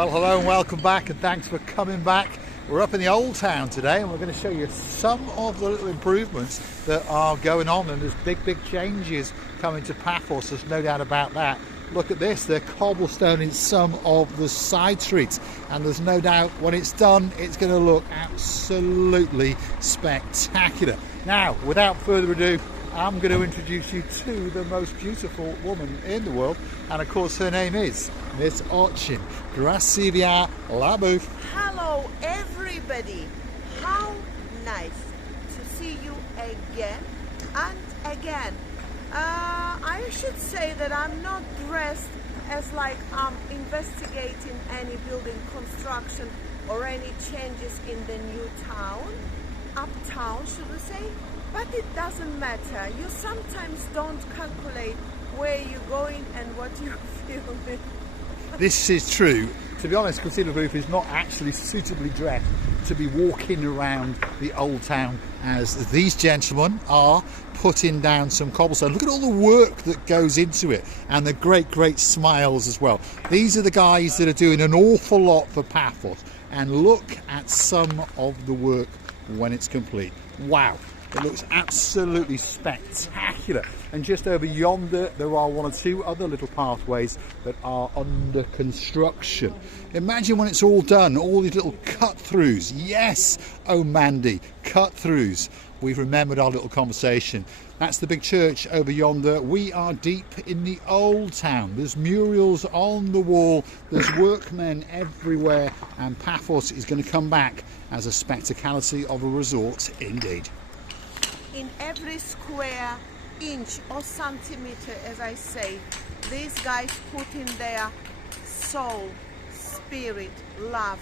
Well, hello and welcome back, and thanks for coming back. We're up in the Old Town today, and we're going to show you some of the little improvements that are going on, and there's big changes coming to Paphos, there's no doubt about that. Look at this, they're cobblestoning some of the side streets, and there's no doubt when it's done it's going to look absolutely spectacular. Now, without further ado, I'm going to introduce you to the most beautiful woman in the world, and of course her name is Miss Ochin. Krasivia Labu. Hello everybody, how nice to see you again and again. I should say that I'm not dressed as like I'm investigating any building construction or any changes in the new town, Uptown should we say, but it doesn't matter. You sometimes don't calculate where you're going and what you're feeling. This is true. To be honest, Christina Booth is not actually suitably dressed to be walking around the Old Town as these gentlemen are putting down some cobblestone. Look at all the work that goes into it, and the great smiles as well. These are the guys that are doing an awful lot for Paphos, and look at some of the work when it's complete. Wow. It looks absolutely spectacular. And just over yonder there are one or two other little pathways that are under construction. Imagine when it's all done, all these little cut-throughs. Yes, oh Mandy, cut-throughs. We've remembered our little conversation. That's the big church over yonder. We are deep in the Old Town. There's murals on the wall, there's workmen everywhere, and Paphos is going to come back as a spectacality of a resort indeed. In every square inch or centimeter, as I say, these guys put in their soul, spirit, love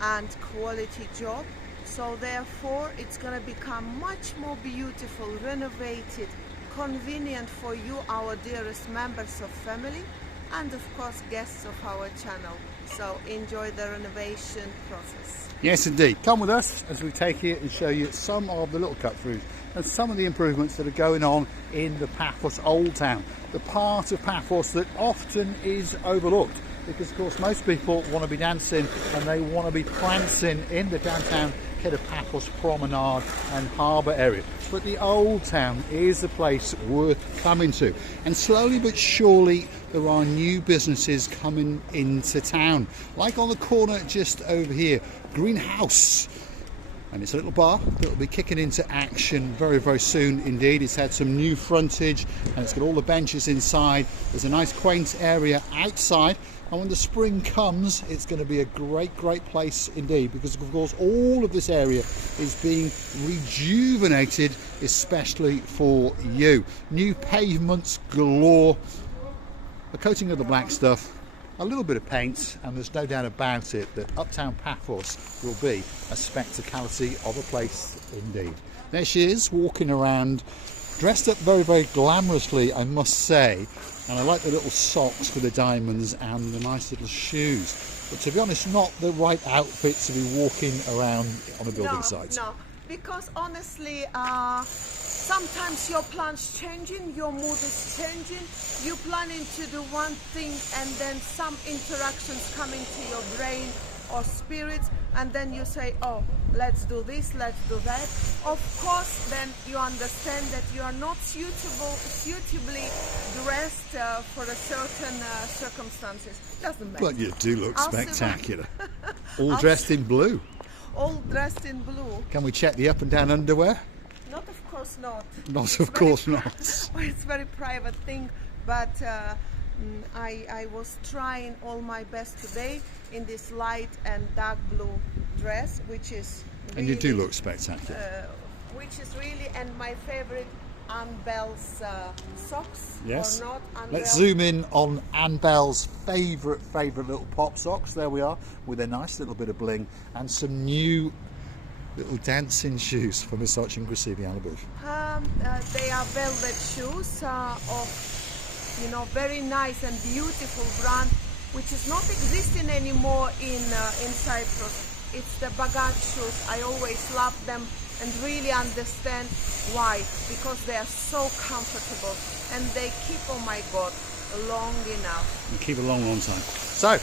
and quality job. So therefore it's going to become much more beautiful, renovated, convenient for you, our dearest members of family, and of course guests of our channel. So enjoy the renovation process. Yes indeed, come with us as we take you and show you some of the little cut-throughs and some of the improvements that are going on in the Paphos Old Town, the part of Paphos that often is overlooked, because of course most people want to be dancing and they want to be prancing in the downtown head of Paphos Promenade and Harbour area. But the Old Town is a place worth coming to, and slowly but surely there are new businesses coming into town, like on the corner just over here, Greenhouse. And it's a little bar that will be kicking into action very soon indeed. It's had some new frontage and it's got all the benches inside. There's a nice quaint area outside, and when the spring comes it's going to be a great place indeed, because of course all of this area is being rejuvenated especially for you. New pavements galore, a coating of the black stuff, a little bit of paint, and there's no doubt about it that Uptown Paphos will be a spectacality of a place indeed. There she is, walking around, dressed up very glamorously, I must say, and I like the little socks with the diamonds and the nice little shoes. But to be honest, not the right outfit to be walking around on a building site. No, because honestly, sometimes your plan's changing, your mood is changing, you're planning to do one thing and then some interactions come into your brain or spirit, and then you say, oh, let's do this, let's do that. Of course, then you understand that you are not suitably dressed for a certain circumstances. Doesn't matter. But you do look spectacular. All dressed in blue. All dressed in blue. Can we check the up and down underwear? Not of course not. Not of course not. It's a very private thing, but I was trying all my best today in this light and dark blue dress, which is really, and you do look spectacular. Which is really, and my favorite, Anne Belle's socks. Yes. Or not Anne Let's Belle. zoom in on Anne Belle's favourite little pop socks. There we are, with a nice little bit of bling and some new little dancing shoes for Miss Ochin Krasivia Labu. They are velvet shoes of, you know, very nice and beautiful brand, which is not existing anymore in Cyprus. It's the Bagat shoes. I always love them and really understand why, because they are so comfortable and they keep, oh my God, long enough. And keep a long time. So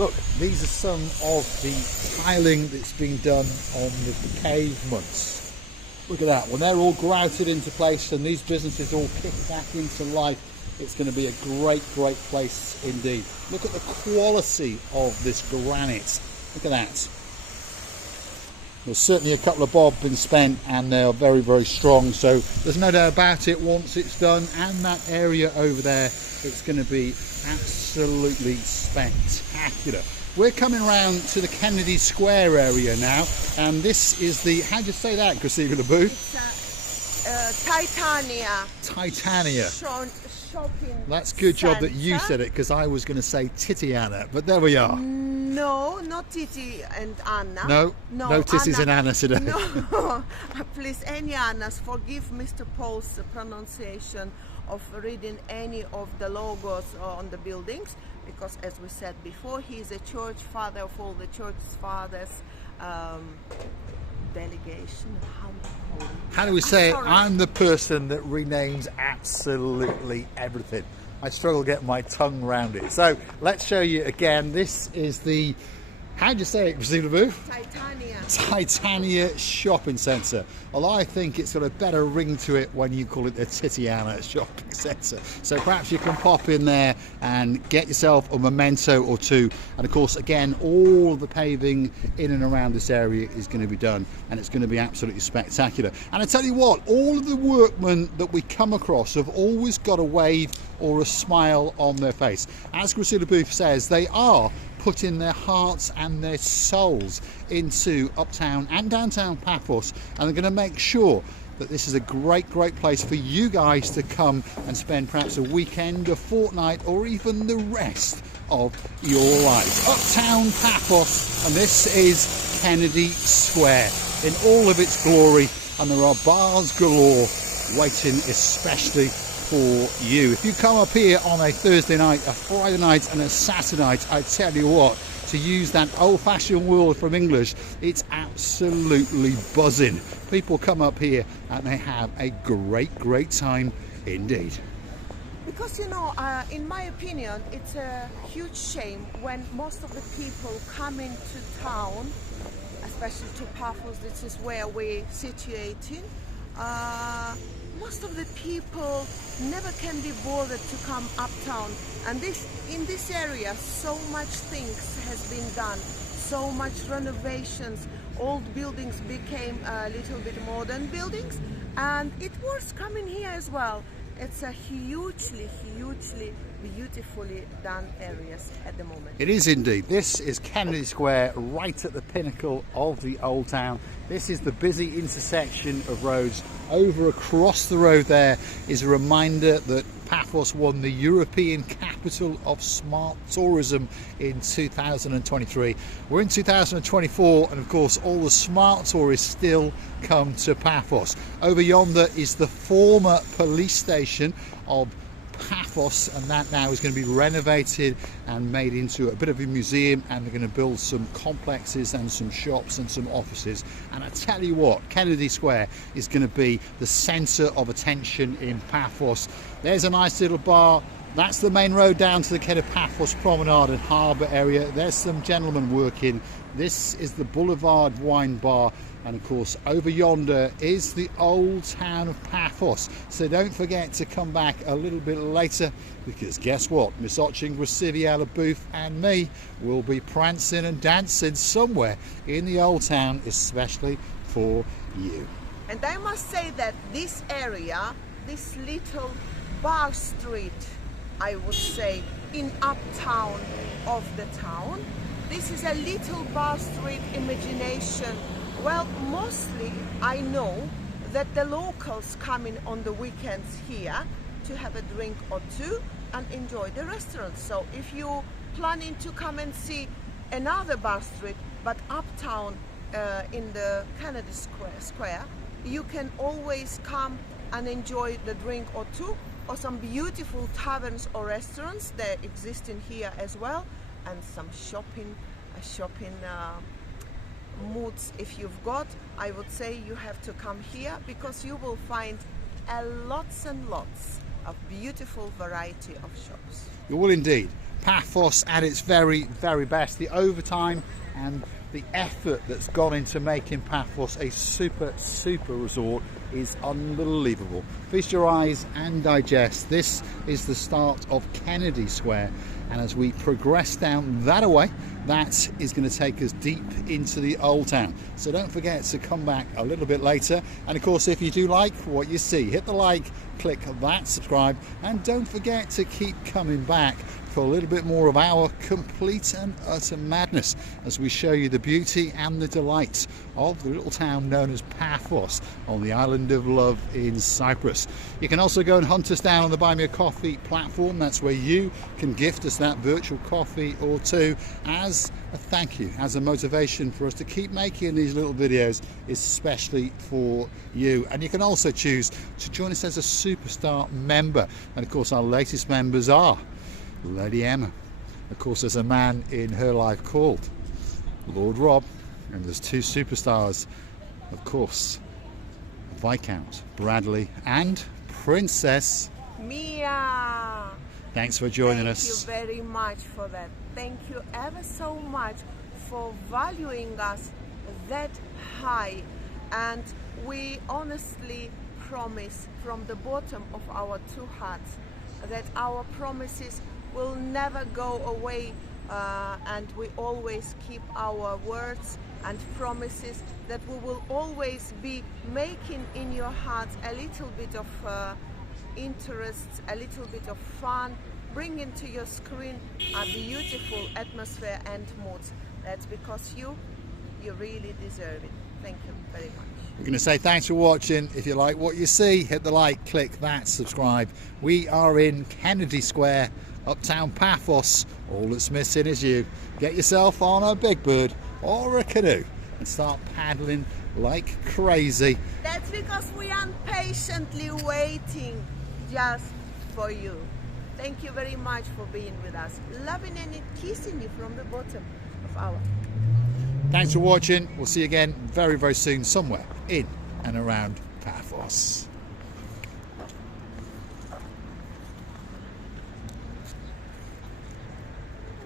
Look, these are some of the tiling that's been done on the pavements. Look at that. When they're all grouted into place and these businesses all kick back into life, it's going to be a great, great place indeed. Look at the quality of this granite. Look at that. There's certainly a couple of bob been spent and they are very, very strong. So there's no doubt about it, once it's done, and that area over there, it's going to be absolutely spectacular. We're coming around to the Kennedy Square area now, and this is the, how do you say that, Christina the Booth? It's Titania. Titania. Shopping That's a good job that you centre. said it, because I was going to say Titania, but there we are. No, not Titi and Anna. No Titties and Anna today. No, please, any Annas, forgive Mr. Paul's pronunciation of reading any of the logos on the buildings, because as we said before, he is a church father of all the church fathers. Delegation, how do we say it? I'm the person that renames absolutely everything. I struggle getting my tongue around it. So let's show you again. This is the, how do you say it, Christina Booth? Titania. Titania Shopping Centre. Although I think it's got a better ring to it when you call it the Titania Shopping Centre. So perhaps you can pop in there and get yourself a memento or two. And of course, again, all the paving in and around this area is going to be done, and it's going to be absolutely spectacular. And I tell you what, all of the workmen that we come across have always got a wave or a smile on their face. As Christina Booth says, they are putting their hearts and their souls into Uptown and downtown Paphos, and they're going to make sure that this is a great, great place for you guys to come and spend perhaps a weekend, a fortnight, or even the rest of your lives. Uptown Paphos, and this is Kennedy Square in all of its glory, and there are bars galore waiting especially for you. If you come up here on a Thursday night, a Friday night and a Saturday night, I tell you what, to use that old-fashioned word from English, it's absolutely buzzing. People come up here and they have a great, great time indeed. Because, you know, in my opinion, it's a huge shame when most of the people come into town, especially to Paphos, this is where we're situated. Most of the people never can be bothered to come uptown, and in this area so much things has been done, so much renovations, old buildings became a little bit modern buildings, and it was coming here as well. It's a hugely beautifully done areas at the moment. It is indeed. This is Kennedy Square, right at the pinnacle of the old town. This is the busy intersection of roads. Over across the road there is a reminder that Paphos won the European Capital of Smart Tourism in 2023. We're in 2024, and of course all the smart tourists still come to Paphos. Over yonder is the former police station of Paphos, and that now is going to be renovated and made into a bit of a museum, and they're going to build some complexes and some shops and some offices. And I tell you what, Kennedy Square is going to be the centre of attention in Paphos. There's a nice little bar. That's the main road down to the kind of Paphos Promenade and Harbour area. There's some gentlemen working. This is the Boulevard Wine Bar, and of course over yonder is the old town of Paphos. So don't forget to come back a little bit later, because guess what, Miss Oching, Grasiviala Booth and me will be prancing and dancing somewhere in the old town, especially for you. And I must say that this area, this little bar street, I would say, in Uptown of the town, this is a little bar street imagination. Well, mostly I know that the locals come in on the weekends here to have a drink or two and enjoy the restaurant. So if you're planning to come and see another bar street, but Uptown in the Kennedy Square, you can always come and enjoy the drink or two, or some beautiful taverns or restaurants that exist in here as well, and some shopping moods if you've got. I would say you have to come here, because you will find lots and lots of beautiful variety of shops. You will indeed. Paphos at its very, very best. The overtime and the effort that's gone into making Paphos a super, super resort is unbelievable. Feast your eyes and digest. This is the start of Kennedy Square, and as we progress down that away, that is going to take us deep into the Old Town. So don't forget to come back a little bit later, and of course if you do like what you see, hit the like, click that subscribe, and don't forget to keep coming back for a little bit more of our complete and utter madness as we show you the beauty and the delights of the little town known as Paphos on the island of love in Cyprus. You can also go and hunt us down on the Buy Me a Coffee platform. That's where you can gift us that virtual coffee or two as a thank you, as a motivation for us to keep making these little videos, especially for you. And you can also choose to join us as a superstar member, and of course our latest members are Lady Emma. Of course there's a man in her life called Lord Rob, and there's two superstars, of course, Viscount Bradley and Princess Mia. Thanks for joining us. Thank you very much for that. Thank you ever so much for valuing us that high, and we honestly promise from the bottom of our two hearts that our promises will never go away, and we always keep our words and promises, that we will always be making in your hearts a little bit of interest, a little bit of fun, bringing to your screen a beautiful atmosphere and mood. That's because you really deserve it. Thank you very much. We're going to say thanks for watching. If you like what you see, hit the like, click that, subscribe. We are in Kennedy Square, Uptown Paphos. All that's missing is you. Get yourself on a big bird or a canoe and start paddling like crazy. That's because we are patiently waiting just for you. Thank you very much for being with us. Loving and kissing you from the bottom of our... Thanks for watching. We'll see you again very, very soon somewhere in and around Paphos.